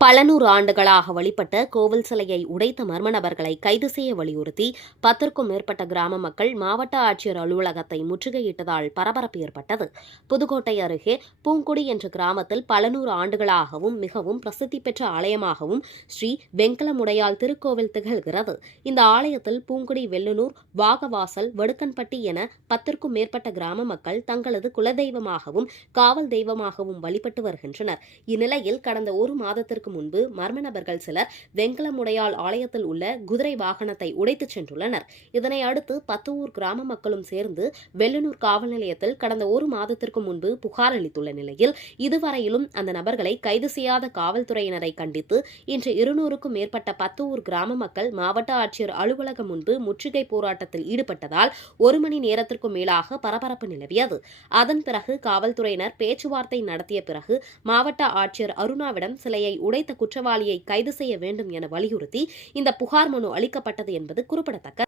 பல நூறு ஆண்டுகளாக வழிபட்ட கோவில் சிலையை உடைத்த மர்ம நபர்களை கைது செய்ய வலியுறுத்தி பத்திற்கும் மேற்பட்ட கிராம மக்கள் மாவட்ட ஆட்சியர் அலுவலகத்தை முற்றுகையிட்டதால் பரபரப்பு ஏற்பட்டது. புதுக்கோட்டை அருகே பூங்குடி என்ற கிராமத்தில் பல நூறு ஆண்டுகளாகவும் மிகவும் பிரசித்தி பெற்ற ஆலயமாகவும் ஸ்ரீ வெங்கலமுடையால் திருக்கோவில் திகழ்கிறது. இந்த ஆலயத்தில் பூங்குடி வெள்ளனூர் வாகவாசல் வடுக்கன்பட்டி என பத்திற்கும் மேற்பட்ட கிராம மக்கள் தங்களது குலதெய்வமாகவும் காவல் தெய்வமாகவும் வழிபட்டு வருகின்றனர். இந்நிலையில் கடந்த ஒரு மாதத்திற்கு நாட்களுக்கு முன்பு மர்ம நபர்கள் சிலர் வெங்கலமுடையாள் ஆலயத்தில் உள்ள குதிரை வாகனத்தை உடைத்துச் சென்றுள்ளனர். இதனை அடுத்து பத்துவூர் கிராம மக்களும் சேர்ந்து வெள்ளனூர் காவல் நிலையத்தில் கடந்த ஒரு மாதத்திற்கு முன்பு புகார் அளித்துள்ள நிலையில் இதுவரையிலும் அந்த நபர்களை கைது செய்யாத காவல்துறையினரை கண்டித்து இன்று இருநூறுக்கும் மேற்பட்ட பத்துவூர் கிராம மக்கள் மாவட்ட ஆட்சியர் அலுவலகம் முன்பு முற்றுகை போராட்டத்தில் ஈடுபட்டதால் ஒரு மணி நேரத்திற்கும் மேலாக பரபரப்பு நிலவியது. அதன் பிறகு காவல்துறையினர் பேச்சுவார்த்தை நடத்திய பிறகு மாவட்ட ஆட்சியர் அருணாவிடம் சிலையை உடை உடைத்த குற்றவாளியை கைது செய்ய வேண்டும் என வலியுறுத்தி இந்த புகார் மனு அளிக்கப்பட்டது என்பது குறிப்பிடத்தக்க